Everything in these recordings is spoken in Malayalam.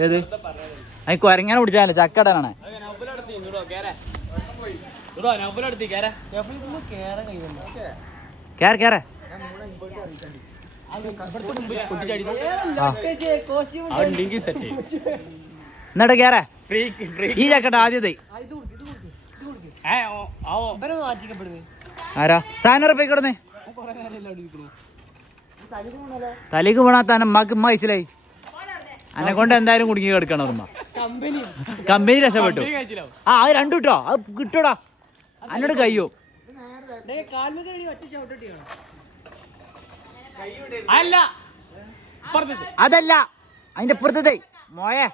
ഏത് അത് കുരങ്ങനെ പിടിച്ചാലേ ചക്കടനാണ്. കേറ കേറ എന്നിട്ട് കേറ ഈ ചക്കട്ട ആദ്യത്തെ ആരാ സാധനം കിടന്നേ തലേക്ക് പോണാത്ത അമ്മക്ക് ഉമ്മ കഴിച്ചില്ലായി. എന്നെ കൊണ്ട് എന്തായാലും കുടുങ്ങി കിടക്കണം ഉമ്മ. കമ്പനി രക്ഷപ്പെട്ടു. ആ അത് രണ്ടു കിട്ടോ, അത് കിട്ടൂടാ എന്നോട് കയ്യോ. അതല്ല അതിന്റെ പുറത്തേ മോയെ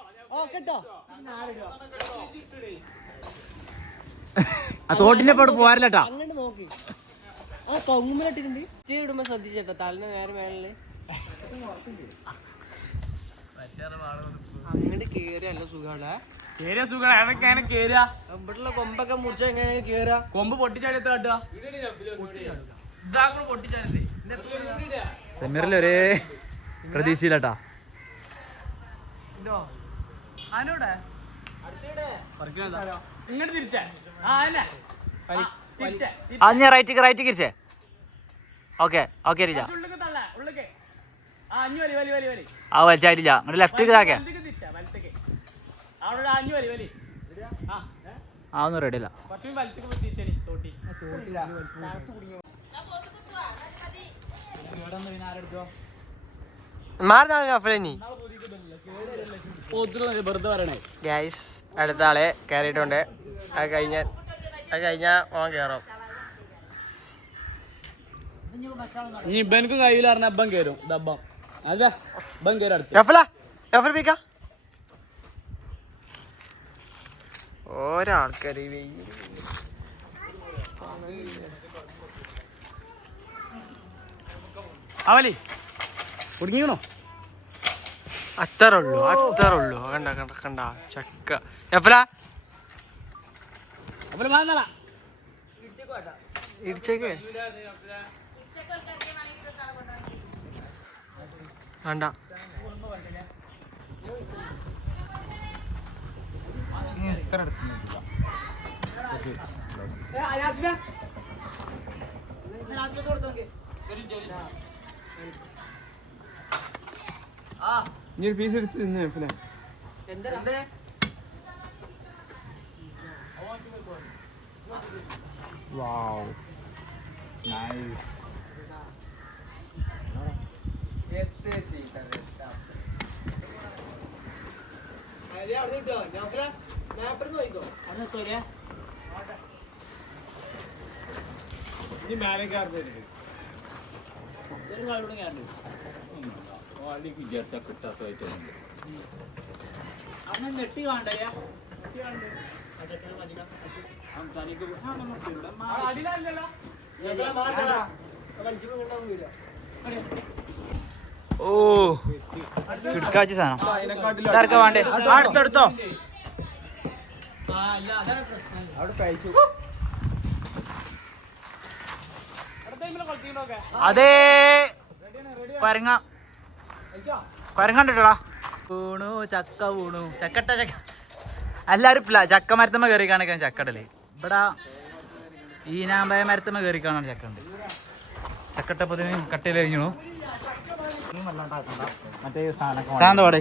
ആ തോട്ടിന്റെ പോട് പോരല്ലട്ടാ. അങ്ങോട്ട് കേറിയല്ല സുഖാണ്. കൊമ്പൊക്കെ മുറിച്ച എങ്ങനെ കേറാ? കൊമ്പ് പൊട്ടിച്ചാടിയത്ര സെമീറിൽ ഒരേ പ്രതീക്ഷയിലട്ടാ. റൈറ്റ് തിരിച്ചേ. ഓക്കെ ഓക്കെ ആ വലിച്ചായിട്ടില്ല. അങ്ങോട്ട് ലെഫ്റ്റ് ഇതാക്കെ ആ ഒന്നും റെഡിയില്ല. അടുത്ത ആളെ കയറിയിട്ടുണ്ട്. അത് കഴിഞ്ഞാ ഓൻ കേറും. ഇനി ഇബനക്കും കയ്യിൽ പറഞ്ഞ അബ്ബം കയറും. ഡബ്ബം അല്ല ഇബൻ കയറും. ഒരാൾക്കാര് അവലി കുടുങ്ങിക്കണോ? അത്രേ ഉള്ളൂ. കണ്ട ചക്ക എപ്പലാ ഇടിച്ചേക്ക് വേണ്ട. ഇനി പീസ് എടുത്ത് തിന്നെ. Wow. Nice. നെട്ടി കാണണ്ടേ? ഓ കിടക്കാച്ച സാധനം ഇതാർക്കാ വേണ്ടേ? അടുത്തെടുത്തോ. അതേ കൊരങ്ങണ്ടിട്ടാ വീണു. ചക്ക വീണു. ചക്കട്ട ചക്ക എല്ലാരും ചക്ക മരത്തമ്മ കയറി കാണിക്കാൻ ചക്കടല്ലേ. ഇവിടെ ഈനാമ്പായ മരത്തമ്മ കയറി കാണാൻ ചക്ക ഉണ്ട്. ചക്കട്ടപ്പത്തിന് കട്ടയിൽ കഴിഞ്ഞു. സാധനപാടെ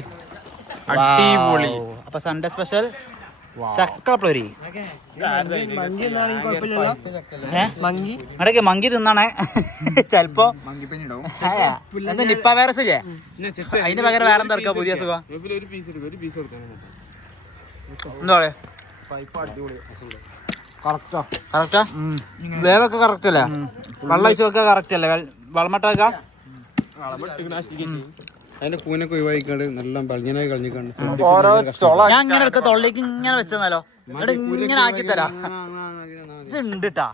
അടിപൊളി. അപ്പൊ സൺഡേ സ്പെഷ്യൽ ചക്കപ്പളരി. ഇടയ്ക്ക് മങ്കി തിന്നാണേ. ചെലപ്പോ എന്താ നിപ്പ വൈറസ് ഇല്ലേ, അതിന് പകരം വേറെ എന്താ പുതിയ സുഖം എന്താ പറയാ? കറക്റ്റാ. വേവൊക്കെ കറക്റ്റ് അല്ലേ? വെള്ളം ഒഴിച്ചൊക്കെ കറക്റ്റ് അല്ലേ? വളമട്ടൊക്കെ അതിന്റെ പൂനൊക്കെ ഒഴിവാക്കിക്കാണ്ട് നല്ല ബൾജനായി കളഞ്ഞിക്കാണ്ട് ഞാൻ ഇങ്ങനെ എടുത്ത തൊള്ളിക്ക് ഇങ്ങനെ വെച്ചെന്നാലോ. ഇവിടെ ഇങ്ങനെ ആക്കി തരാ. ഇതുണ്ട് ട്ടാ.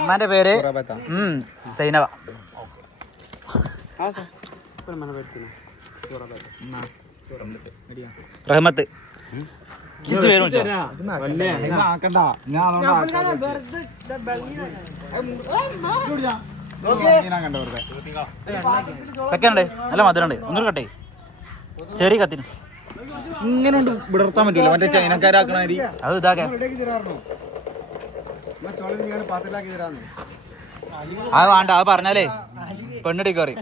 ഉമ്മാന്റെ പേര് സൈനവ. റഹ്മത്ത്. വെക്കണ്ടേ നല്ല മധുരണ്ട് ഒന്നൂറ് കട്ടേ ചെറിയ കത്തിന് ഇങ്ങനെ വിടർത്താൻ പറ്റൂല മറ്റേ ചൈനക്കാരാക്കണ അത് ഇതാക്കേ അത് വേണ്ട അത് പറഞ്ഞാലേ പെണ്ണിടി കയറി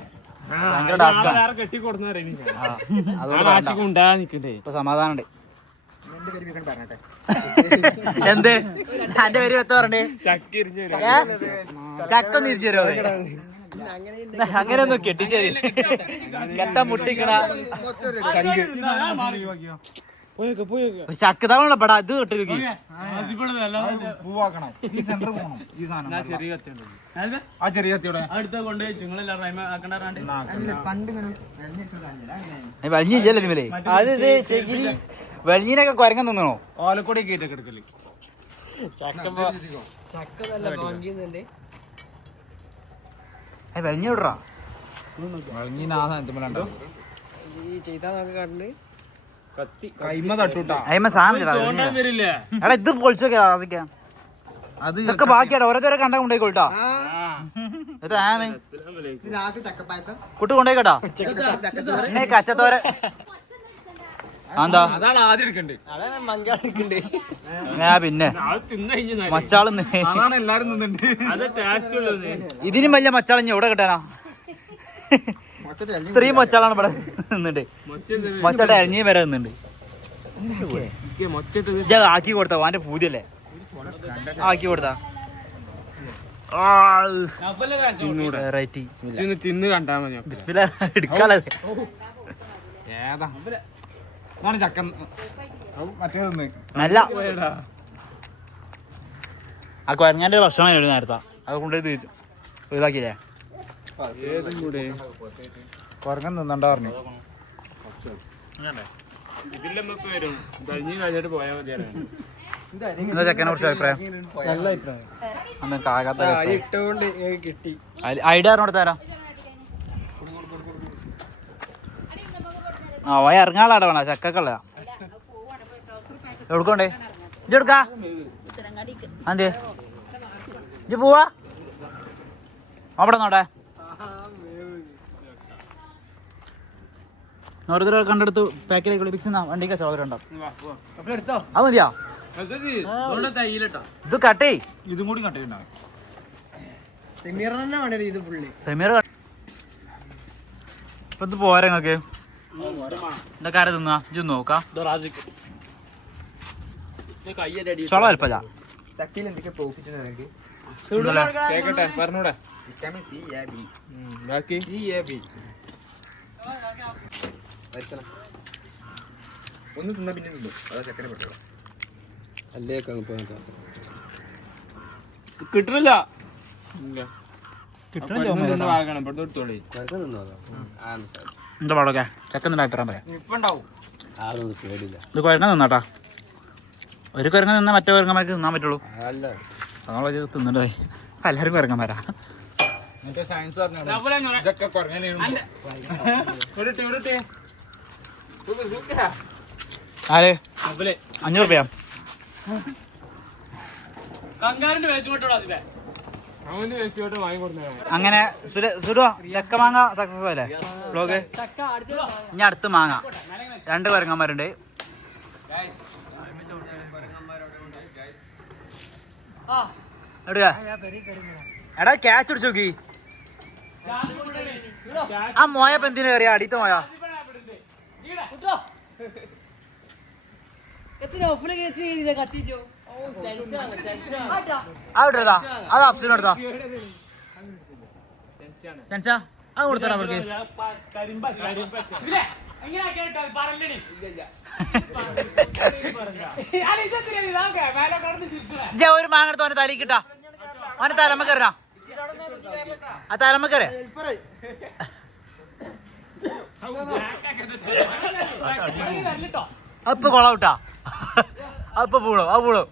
ഭയങ്കര ടാസ്കാണ് ഇപ്പൊ സമാധാനം ഉണ്ട് എന്ത് എന്റെ പേര് വെത്ത പറഞ്ഞേ ചക്ക ഒന്ന് ഇരിച്ചു തരുമോ അങ്ങനെ ഒന്നും കെട്ടിച്ചേരി കെട്ട മുട്ടിക്കണ ചക്ക തവണ പടാ ഇത് കെട്ടി നോക്കി വെളിഞ്ഞില്ലല്ലോ നിമലേ അത് ചെകിരി വെളിഞ്ഞിനൊക്കെ കുരങ്ങൻ നിന്നോ ഓലക്കൂടി കയറ്റൊക്കെ എടുക്കല് വെളിഞ്ഞ വിടറാ അയ്മ സാധനം എടാ ഇത് പൊളിച്ചോക്കെ ആസിക്കാം ഇതൊക്കെ ബാക്കിയാട്ടോ ഓരോരുത്തരെ കണ്ടാ കൊണ്ടോയിക്കോട്ടാ ഇത് ആണ് കുട്ടി കൊണ്ടോയിക്കോട്ടാ കച്ചത്തോര എന്താ അതാണ് ആദ്യം എടുക്കണ്ടേ പിന്നെ മച്ചാള് അതാണ് എല്ലാരും നിന്നുണ്ട് ഇതിനും വലിയ മച്ചാളഞ്ഞ എവിടെ കിട്ടാനാ ഇത്രയും മച്ചാളാണ് ഇവിടെ നിന്നിട്ട് മച്ചാട്ടെ അരിഞ്ഞ വരെ നിന്നുണ്ട് ആക്കി കൊടുത്താ അവന്റെ പൂതിയല്ലേ ആക്കി കൊടുത്താ തിന്ന് കണ്ടാ മതി എടുക്കാലോ ഏതാ അതാണ് ചക്ക മറ്റേ നല്ല ആ കുരങ്ങാൻ്റെ ഭക്ഷണം ഒരു നേരത്താ അത് കൊണ്ടുപോയി ഇതാക്കിയില്ലേ കുരങ്ങൻ നിന്നണ്ടാ പറഞ്ഞു എന്താ ചെക്കനെ കുറിച്ച് അഭിപ്രായം നല്ല അഭിപ്രായം അന്ന് കാകാത്ത കിട്ടി ഐഡിയ അറിഞ്ഞോട് തരാം ആ വയ ഇറങ്ങാളാടെ വേണ ചക്കക്കള്ള എവിടുക്കോണ്ടേ ഇജ്ജ് എടുക്കാ അതെ ഇജ്ജ് പോവാ അവിടെ നോട്ടെ ഓരോരുത്തർ കണ്ടെടുത്ത് പാക്കിലേക്ക് കുളിപ്പിച്ച് വണ്ടിക്ക് സൗകര്യമുണ്ടാവും അത് മതിയാ ഇത് കട്ടേ ഇതും കൂടി കട്ടിട്ടുണ്ടാവും സമീർ ഇപ്പൊ ഇത് പോരാ നിങ്ങക്ക് ഇതൊക്കെ ആരെ തിന്നാ ഇജ്ജ് നോക്കാം ചോളം അല്പല്ല പറഞ്ഞൂടെ ഒന്ന് തിന്നാ പിന്നെ തിന്നു അതാ ചക്കനെ പെട്ടോളാം അല്ലേ കിട്ടണില്ല എന്താ പാടൊക്കെ ചക്കൻ അഭിപ്രായം പറയാം ഇപ്പൊ ഉണ്ടാവും ഇത് കുരങ്ങ നിന്നാട്ടാ ഒരു കുരങ്ങ നിന്നാ മറ്റേ കുരങ്ങന്മാർക്ക് തിന്നാൻ പറ്റുള്ളൂ നമ്മളെ തിന്നിട്ട് പോയി അപ്പൊ എല്ലാവരും കുരങ്ങന്മാരാ മറ്റേ സയൻസ് ഇതൊക്കെ കുറഞ്ഞ ആര് 500 രൂപ അങ്ങനെ സുഡോ ചക്ക മാങ്ങ സക്സസ് അല്ലേ വ്ലോഗ് ഇനി അടുത്ത് മാങ്ങ 2 കുരങ്ങന്മാരുണ്ട് എടാ ക്യാച്ച് പിടിച്ചു നോക്കി ആ മോയപ്പ എന്തിനാ കയറിയ അടിത്ത മോയ അവിടെടാ അത് അഫ്സിനെടുത്താ ടെൻഷാ അത് കൊടുത്തരാ അവർക്ക് ഒരു മാങ്ങ എടുത്ത് അവന്റെ തലയിൽ കിട്ടാ അവന്റെ തലമ്മ കയറാ ആ തലമ്മ കയറിയ അപ്പൊ കൊള വിട്ടാ അപ്പൊ പൂളോ ആ പൂളോ